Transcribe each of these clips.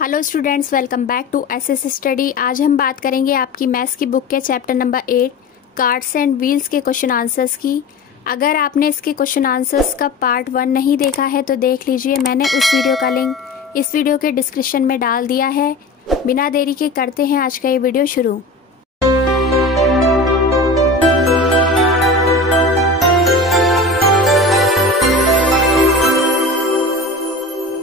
Hello students, welcome back to SS study. आज हम बात करेंगे आपकी मैथ्स की बुक के chapter number 8 cards and wheels के क्वेश्चन आंसर्स की। अगर आपने इसके क्वेश्चन आंसर्स का पार्ट 1 नहीं देखा है तो देख लीजिए, मैंने उस वीडियो का लिंक इस वीडियो के डिस्क्रिप्शन में डाल दिया है। बिना देरी के करते हैं आज का ये वीडियो शुरू।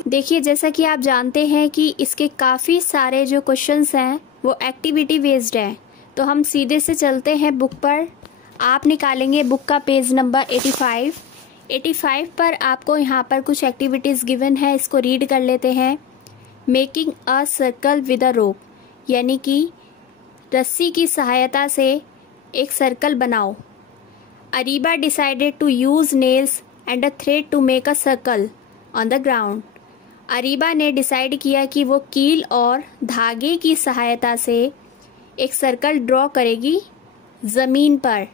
देखिए, जैसा कि आप जानते हैं कि इसके काफ़ी सारे जो क्वेश्चंस हैं वो एक्टिविटी बेस्ड है, तो हम सीधे से चलते हैं बुक पर। आप निकालेंगे बुक का पेज नंबर 85 पर आपको यहाँ पर कुछ एक्टिविटीज़ गिवन है, इसको रीड कर लेते हैं। Making a circle with a rope, यानी कि रस्सी की सहायता से एक सर्कल बनाओ। Ariba decided to use nails and a thread to make a circle on the ground. Ariba ने डिसाइड किया कि वो कील और धागे की सहायता से एक सर्कल ड्रॉ करेगी ज़मीन पर।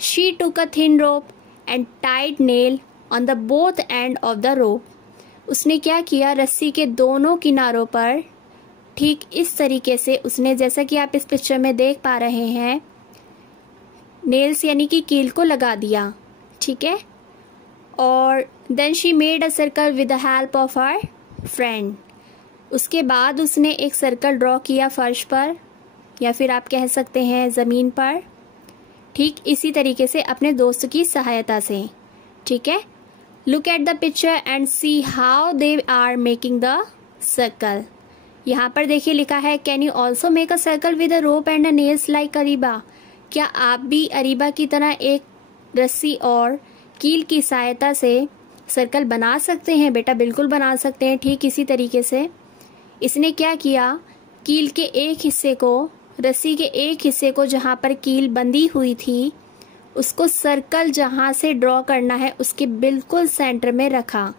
She took a thin rope and tied nail on the both end of the rope. उसने क्या किया, रस्सी के दोनों किनारों पर ठीक इस तरीके से उसने, जैसा कि आप इस पिक्चर में देख पा रहे हैं, नेल्स यानी कि कील को लगा दिया। ठीक है, और then she made a circle with the help of her friend. उसके बाद उसने एक सर्कल ड्रॉ किया फर्श पर, या फिर आप कह सकते हैं ज़मीन पर, ठीक इसी तरीके से अपने दोस्त की सहायता से। ठीक है, look at the picture and see how they are making the circle. यहाँ पर देखिए लिखा है, can you also make a circle with a rope and a nails like Ariba. क्या आप भी अरीबा की तरह एक रस्सी और कील की सहायता से सर्कल बना सकते हैं? बेटा बिल्कुल बना सकते हैं। ठीक इसी तरीके से इसने क्या किया, कील के एक हिस्से को, रस्सी के एक हिस्से को जहाँ पर कील बंधी हुई थी, उसको सर्कल जहाँ से ड्रॉ करना है उसके बिल्कुल सेंटर में रखा,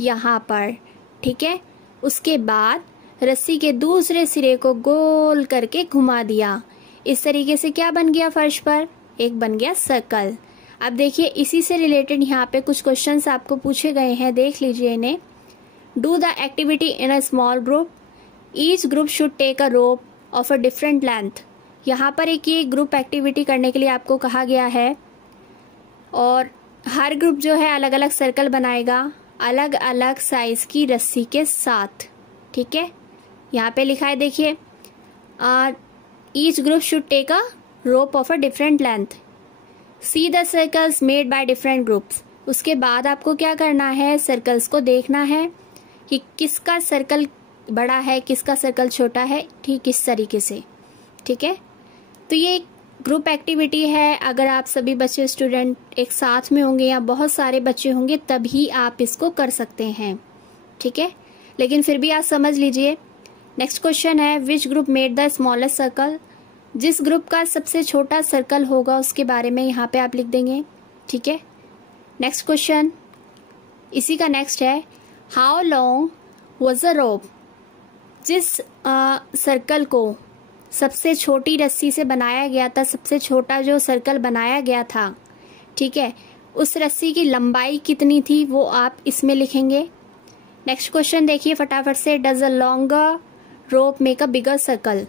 यहाँ पर। ठीक है, उसके बाद रस्सी के दूसरे सिरे को गोल करके घुमा दिया। इस तरीके से क्या बन गया, फर्श पर एक बन गया सर्कल। अब देखिए, इसी से रिलेटेड यहाँ पे कुछ क्वेश्चंस आपको पूछे गए हैं, देख लीजिए इन्हें। Do the activity in a small group, each group should take a rope of a different length. यहाँ पर एक ये ग्रुप एक्टिविटी करने के लिए आपको कहा गया है, और हर ग्रुप जो है अलग अलग सर्कल बनाएगा अलग अलग साइज की रस्सी के साथ। ठीक है, यहाँ पे लिखा है देखिए, each group should take a rope of a different length. See the circles made by different groups. उसके बाद आपको क्या करना है, सर्कल्स को देखना है कि किसका सर्कल बड़ा है, किसका सर्कल छोटा है, ठीक इस तरीके से। ठीक है, तो ये एक ग्रुप एक्टिविटी है। अगर आप सभी बच्चे स्टूडेंट एक साथ में होंगे या बहुत सारे बच्चे होंगे तभी आप इसको कर सकते हैं। ठीक है, लेकिन फिर भी आप समझ लीजिए। नेक्स्ट क्वेश्चन है, which group made the smallest circle. जिस ग्रुप का सबसे छोटा सर्कल होगा उसके बारे में यहाँ पे आप लिख देंगे। ठीक है, नेक्स्ट क्वेश्चन इसी का नेक्स्ट है, हाउ लॉन्ग वॉज अ रोप। जिस सर्कल को सबसे छोटी रस्सी से बनाया गया था, सबसे छोटा जो सर्कल बनाया गया था, ठीक है, उस रस्सी की लंबाई कितनी थी वो आप इसमें लिखेंगे। नेक्स्ट क्वेश्चन देखिए फटाफट से, does a longer rope make a bigger circle.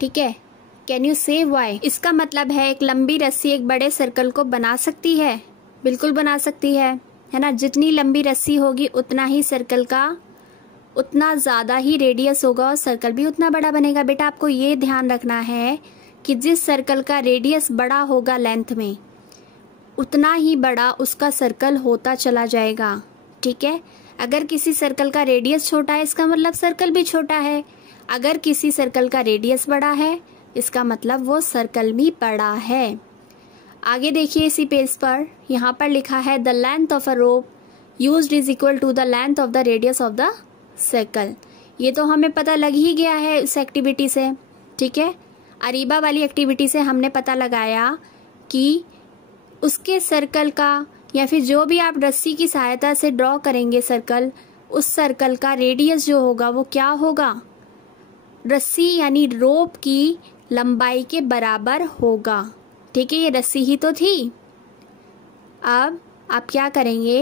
ठीक है, कैन यू से वाई। इसका मतलब है एक लंबी रस्सी एक बड़े सर्कल को बना सकती है, बिल्कुल बना सकती है ना। जितनी लंबी रस्सी होगी उतना ही सर्कल का, उतना ज़्यादा ही रेडियस होगा और सर्कल भी उतना बड़ा बनेगा। बेटा आपको ये ध्यान रखना है कि जिस सर्कल का रेडियस बड़ा होगा लेंथ में, उतना ही बड़ा उसका सर्कल होता चला जाएगा। ठीक है, अगर किसी सर्कल का रेडियस छोटा है इसका मतलब सर्कल भी छोटा है, अगर किसी सर्कल का रेडियस बड़ा है इसका मतलब वो सर्कल भी बड़ा है। आगे देखिए इसी पेज पर, यहाँ पर लिखा है, the length of a rope used is equal to the length of the radius of the circle. ये तो हमें पता लग ही गया है इस एक्टिविटी से। ठीक है, अरीबा वाली एक्टिविटी से हमने पता लगाया कि उसके सर्कल का, या फिर जो भी आप रस्सी की सहायता से ड्रॉ करेंगे सर्कल, उस सर्कल का रेडियस जो होगा वो क्या होगा, रस्सी यानी रोप की लंबाई के बराबर होगा। ठीक है, ये रस्सी ही तो थी। अब आप क्या करेंगे,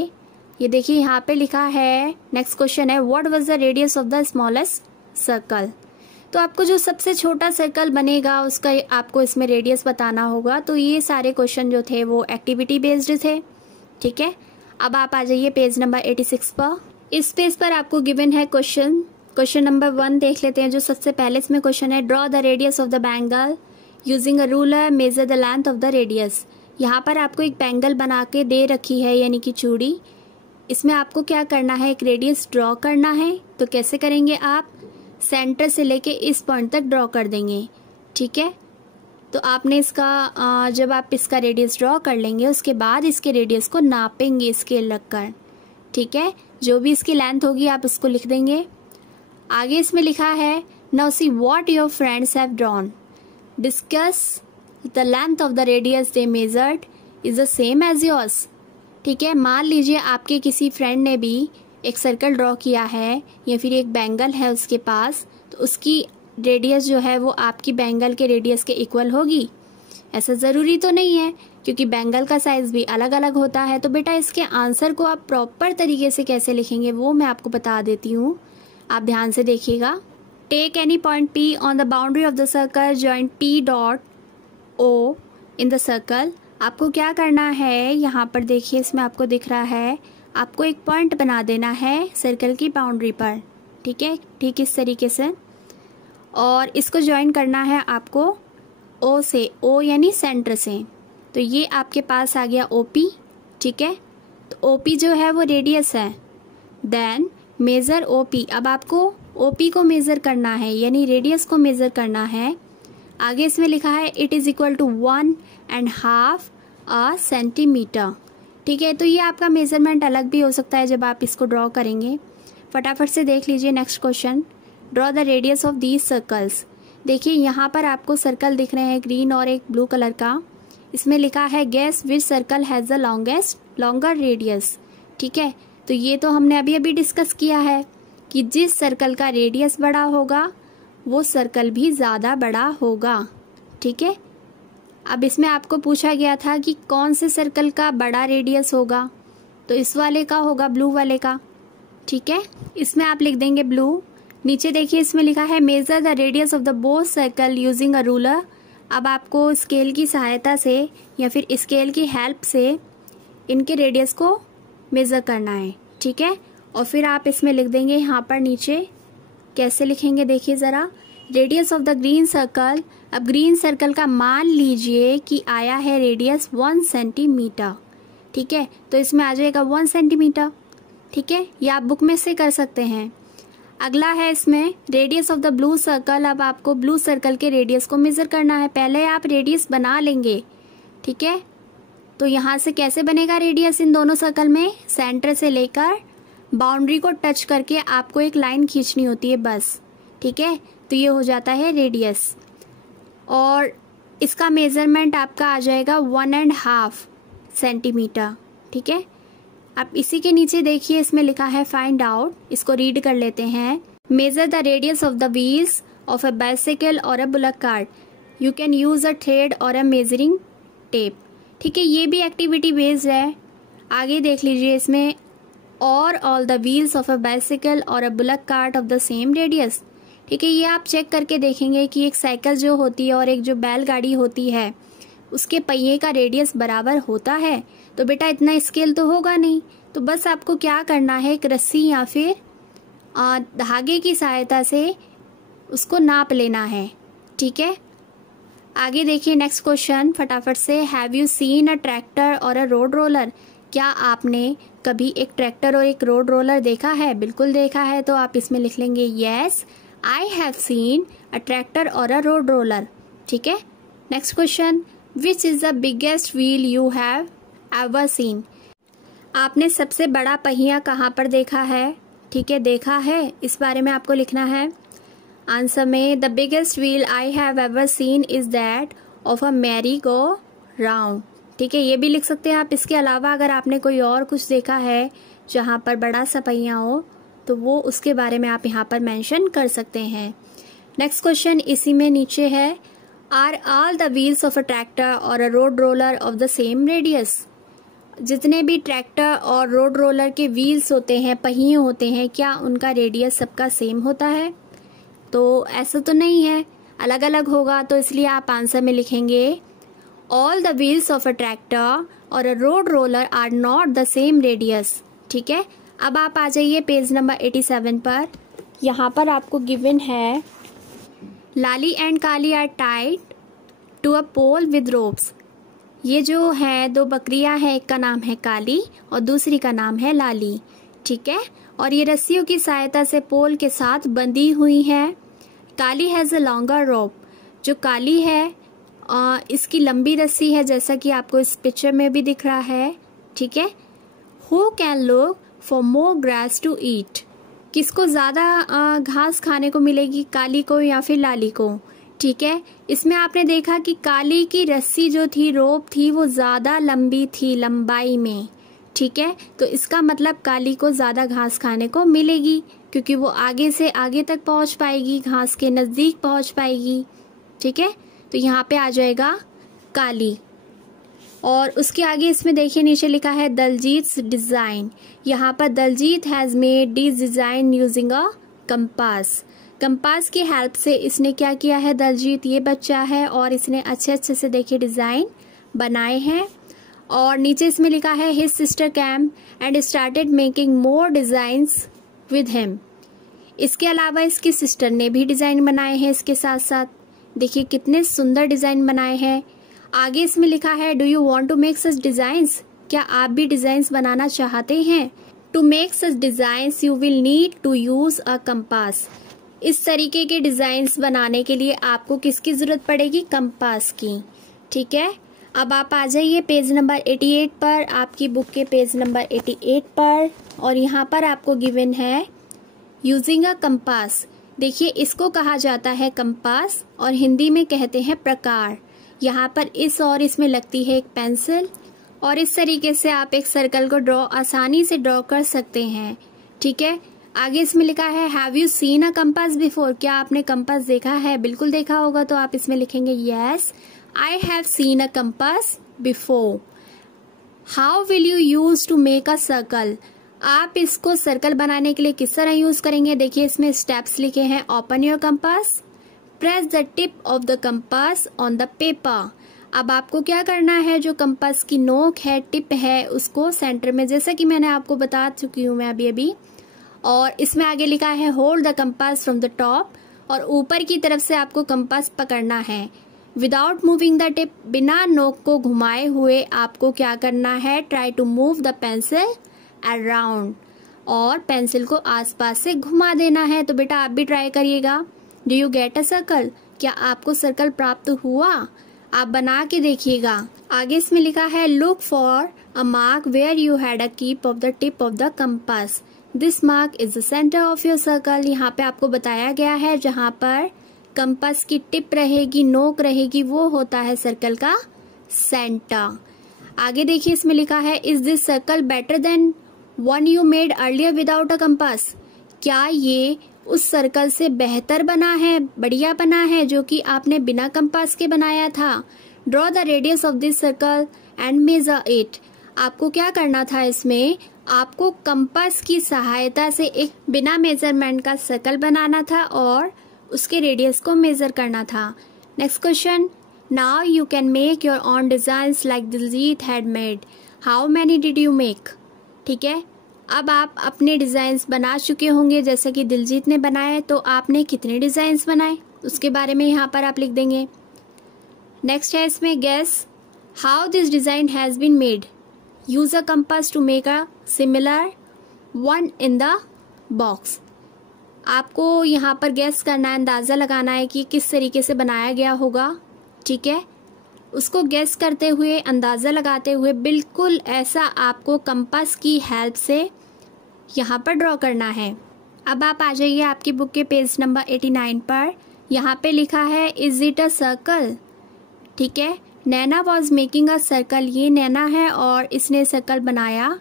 ये देखिए यहाँ पे लिखा है, नेक्स्ट क्वेश्चन है, what was the radius of the smallest circle. तो आपको जो सबसे छोटा सर्कल बनेगा उसका आपको इसमें रेडियस बताना होगा। तो ये सारे क्वेश्चन जो थे वो एक्टिविटी बेस्ड थे। ठीक है, अब आप आ जाइए पेज नंबर 86 पर। इस पेज पर आपको गिवन है क्वेश्चन नंबर 1 देख लेते हैं। जो सबसे पहले इसमें क्वेश्चन है, draw the radius of the bangle using a ruler, measure the length of the radius. यहाँ पर आपको एक बैंगल बना के दे रखी है, यानी कि चूड़ी। इसमें आपको क्या करना है, एक रेडियस ड्रॉ करना है। तो कैसे करेंगे आप, सेंटर से लेके इस पॉइंट तक ड्रॉ कर देंगे। ठीक है, तो आपने इसका जब आप इसका रेडियस ड्रॉ कर लेंगे उसके बाद इसके रेडियस को नापेंगे स्केल रखकर। ठीक है, जो भी इसकी लेंथ होगी आप उसको लिख देंगे। आगे इसमें लिखा है, now see what your friends have drawn, discuss the length of the radius they measured is the same as yours. ठीक है, मान लीजिए आपके किसी फ्रेंड ने भी एक सर्कल ड्रॉ किया है या फिर एक बैंगल है उसके पास, तो उसकी रेडियस जो है वो आपकी बैंगल के रेडियस के इक्वल होगी। ऐसा ज़रूरी तो नहीं है, क्योंकि बैंगल का साइज़ भी अलग अलग होता है। तो बेटा इसके आंसर को आप प्रॉपर तरीके से कैसे लिखेंगे वो मैं आपको बता देती हूँ, आप ध्यान से देखिएगा। Take any point P on the boundary of the circle, joint P dot O in the circle. आपको क्या करना है, यहाँ पर देखिए इसमें आपको दिख रहा है, आपको एक पॉइंट बना देना है सर्कल की बाउंड्री पर। ठीक है, ठीक इस तरीके से, और इसको ज्वाइन करना है आपको O से, O यानी सेंटर से। तो ये आपके पास आ गया OP। ठीक है, तो OP जो है वो रेडियस है। देन मेज़र OP, अब आपको OP को मेज़र करना है, यानी रेडियस को मेज़र करना है। आगे इसमें लिखा है it is equal to 1.5 centimetre. ठीक है, तो ये आपका मेज़रमेंट अलग भी हो सकता है जब आप इसको ड्रॉ करेंगे। फटाफट से देख लीजिए next question, draw the radius of these circles. देखिए यहाँ पर आपको सर्कल दिख रहे हैं, ग्रीन और एक ब्लू कलर का। इसमें लिखा है guess which circle has the longer radius. ठीक है, तो ये तो हमने अभी अभी डिस्कस किया है कि जिस सर्कल का रेडियस बड़ा होगा वो सर्कल भी ज़्यादा बड़ा होगा। ठीक है, अब इसमें आपको पूछा गया था कि कौन से सर्कल का बड़ा रेडियस होगा, तो इस वाले का होगा, ब्लू वाले का। ठीक है, इसमें आप लिख देंगे ब्लू। नीचे देखिए इसमें लिखा है major the radius of the both circle using a ruler. अब आपको स्केल की सहायता से या फिर स्केल की हेल्प से इनके रेडियस को मेज़र करना है। ठीक है, और फिर आप इसमें लिख देंगे यहाँ पर नीचे, कैसे लिखेंगे देखिए ज़रा, radius of the green circle. अब ग्रीन सर्कल का मान लीजिए कि आया है रेडियस 1 सेंटीमीटर। ठीक है, तो इसमें आ जाएगा 1 सेंटीमीटर। ठीक है, ये आप बुक में से कर सकते हैं। अगला है इसमें radius of the blue circle. अब आपको ब्लू सर्कल के रेडियस को मेज़र करना है। पहले आप रेडियस बना लेंगे। ठीक है, तो यहाँ से कैसे बनेगा रेडियस इन दोनों सर्कल में, सेंटर से लेकर बाउंड्री को टच करके आपको एक लाइन खींचनी होती है बस। ठीक है, तो ये हो जाता है रेडियस, और इसका मेज़रमेंट आपका आ जाएगा 1.5 सेंटीमीटर। ठीक है, अब इसी के नीचे देखिए इसमें लिखा है फाइंड आउट, इसको रीड कर लेते हैं। Measure the radius of the wheels of a bicycle और a bullock cart, you can use a thread और अ मेजरिंग टेप। ठीक है, ये भी एक्टिविटी बेस्ड है। आगे देख लीजिए इसमें, और all the wheels of a bicycle और a bullock cart of the same radius. ठीक है, ये आप चेक करके देखेंगे कि एक साइकिल जो होती है और एक जो बैलगाड़ी होती है उसके पहिए का रेडियस बराबर होता है। तो बेटा इतना स्केल तो होगा नहीं, तो बस आपको क्या करना है, एक रस्सी या फिर धागे की सहायता से उसको नाप लेना है। ठीक है, आगे देखिए नेक्स्ट क्वेश्चन फटाफट से, have you seen a tractor और अ रोड रोलर। क्या आपने कभी एक ट्रैक्टर और एक रोड रोलर देखा है? बिल्कुल देखा है, तो आप इसमें लिख लेंगे yes I have seen a tractor और अ रोड रोलर। ठीक है, next question, which is the biggest wheel you have ever seen. आपने सबसे बड़ा पहिया कहाँ पर देखा है? ठीक है, देखा है, इस बारे में आपको लिखना है। आंसर में the biggest wheel I have ever seen is that of a merry go round. ठीक है, ये भी लिख सकते हैं आप। इसके अलावा अगर आपने कोई और कुछ देखा है जहाँ पर बड़ा सा पहिया हो तो वो उसके बारे में आप यहाँ पर मेंशन कर सकते हैं। नेक्स्ट क्वेश्चन इसी में नीचे है, are all the wheels of a tractor और a road roller of the same radius. जितने भी ट्रैक्टर और रोड रोलर के व्हील्स होते हैं, पहिए होते हैं, क्या उनका रेडियस सबका सेम होता है? तो ऐसा तो नहीं है, अलग अलग होगा, तो इसलिए आप आंसर में लिखेंगे all the wheels of a tractor और a road roller are not the same radius. ठीक है, अब आप आ जाइए पेज नंबर 87 पर। यहाँ पर आपको गिवन है Lali and Kali are tied to a pole with ropes. ये जो है दो बकरियां हैं, एक का नाम है काली और दूसरी का नाम है लाली। ठीक है, और ये रस्सियों की सहायता से पोल के साथ बंधी हुई हैं। काली हैज़ अ लॉन्गर रोप, जो काली है इसकी लंबी रस्सी है, जैसा कि आपको इस पिक्चर में भी दिख रहा है। ठीक है, who can look for more grass to eat, किसको ज़्यादा घास खाने को मिलेगी, काली को या फिर लाली को। ठीक है, इसमें आपने देखा कि काली की रस्सी जो थी, रोप थी, वो ज़्यादा लंबी थी लंबाई में। ठीक है, तो इसका मतलब काली को ज़्यादा घास खाने को मिलेगी, क्योंकि वो आगे से आगे तक पहुंच पाएगी, घास के नज़दीक पहुंच पाएगी। ठीक है, तो यहाँ पे आ जाएगा काली। और उसके आगे इसमें देखिए नीचे लिखा है दलजीत्स डिज़ाइन। यहाँ पर Daljeet has made this design using a compass. Compass की हेल्प से इसने क्या किया है, दलजीत ये बच्चा है और इसने अच्छे अच्छे से देखिए डिज़ाइन बनाए हैं। और नीचे इसमें लिखा है his sister came and started making more designs with him. इसके अलावा इसकी सिस्टर ने भी डिज़ाइन बनाए हैं इसके साथ साथ। देखिए कितने सुंदर डिज़ाइन बनाए हैं। आगे इसमें लिखा है do you want to make such designs, क्या आप भी डिज़ाइंस बनाना चाहते हैं। To make such designs you will need to use a compass. इस तरीके के डिज़ाइंस बनाने के लिए आपको किसकी ज़रूरत पड़ेगी, कंपास की। ठीक है, अब आप आ जाइए पेज नंबर 88 पर, आपकी बुक के पेज नंबर 88 पर, और यहाँ पर आपको गिवन है यूजिंग अ कंपास। देखिए इसको कहा जाता है कंपास और हिंदी में कहते हैं प्रकार। यहाँ पर इस और इसमें लगती है एक पेंसिल और इस तरीके से आप एक सर्कल को आसानी से ड्रॉ कर सकते हैं। ठीक है, आगे इसमें लिखा है have you seen a compass before, क्या आपने कंपास देखा है। बिल्कुल देखा होगा, तो आप इसमें लिखेंगे yes I have seen a compass before. How will you use to make a circle, आप इसको सर्कल बनाने के लिए किस तरह यूज करेंगे। देखिए इसमें स्टेप्स लिखे हैं open your compass, press the tip of the compass on the paper. अब आपको क्या करना है, जो कंपास की नोक है, टिप है, उसको सेंटर में, जैसा कि मैंने आपको बता चुकी हूँ मैं अभी। और इसमें आगे लिखा है hold the compass from the top, और ऊपर की तरफ से आपको कंपास पकड़ना है विदाउट मूविंग द टिप, बिना नोक को घुमाए हुए आपको क्या करना है, try to move the pencil around, और पेंसिल को आसपास से घुमा देना है। तो बेटा आप भी ट्राई करिएगा। Do you get a circle, क्या आपको सर्कल प्राप्त हुआ, आप बना के देखिएगा। आगे इसमें लिखा है look for a mark where you had a keep of the tip of the compass, this mark is the centre of your circle. यहाँ पे आपको बताया गया है जहाँ पर कंपास की टिप रहेगी, नोक रहेगी, वो होता है सर्कल का सेंटर। आगे देखिए इसमें लिखा है is this circle better than one you made earlier without a compass, क्या ये उस सर्कल से बेहतर बना है, बढ़िया बना है, जो कि आपने बिना कंपास के बनाया था। Draw the radius of this circle and measure it, आपको क्या करना था, इसमें आपको कंपास की सहायता से एक बिना मेजरमेंट का सर्कल बनाना था और उसके रेडियस को मेजर करना था। Next question, now you can make your own designs like Diljit had made, how many did you make. ठीक है, अब आप अपने डिजाइंस बना चुके होंगे जैसे कि दिलजीत ने बनाए, तो आपने कितने डिजाइंस बनाए उसके बारे में यहाँ पर आप लिख देंगे। नेक्स्ट है इसमें guess how this design has been made, use a compass to make a similar one in the box. आपको यहाँ पर गेस करना है, अंदाज़ा लगाना है कि किस तरीके से बनाया गया होगा। ठीक है, उसको गेस करते हुए, अंदाज़ा लगाते हुए बिल्कुल ऐसा आपको कंपास की हेल्प से यहाँ पर ड्रॉ करना है। अब आप आ जाइए आपकी बुक के पेज नंबर 89 पर। यहाँ पे लिखा है इज इट अ सर्कल। ठीक है, Naina was making a circle, ये नैना है और इसने सर्कल बनाया।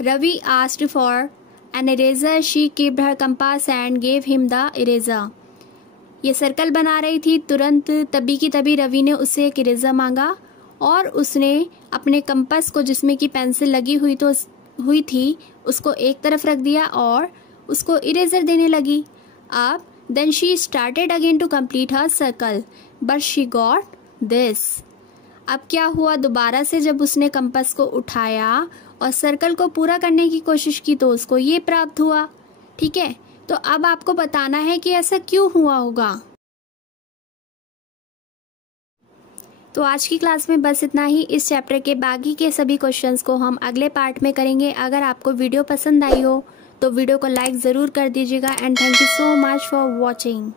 Ravi asked for an eraser, she keeped her compass and gave him the eraser. ये सर्कल बना रही थी, तुरंत तभी की तभी रवि ने उससे एक इरेजर मांगा और उसने अपने कंपास को, जिसमें कि पेंसिल लगी हुई थी, उसको एक तरफ रख दिया और उसको इरेजर देने लगी। अब then she started again to complete her circle but she got this. अब क्या हुआ, दोबारा से जब उसने कंपास को उठाया और सर्कल को पूरा करने की कोशिश की तो उसको ये प्राप्त हुआ। ठीक है, तो अब आपको बताना है कि ऐसा क्यों हुआ होगा। तो आज की क्लास में बस इतना ही। इस चैप्टर के बाकी के सभी क्वेश्चंस को हम अगले पार्ट में करेंगे। अगर आपको वीडियो पसंद आई हो तो वीडियो को लाइक ज़रूर कर दीजिएगा and thank you so much for watching.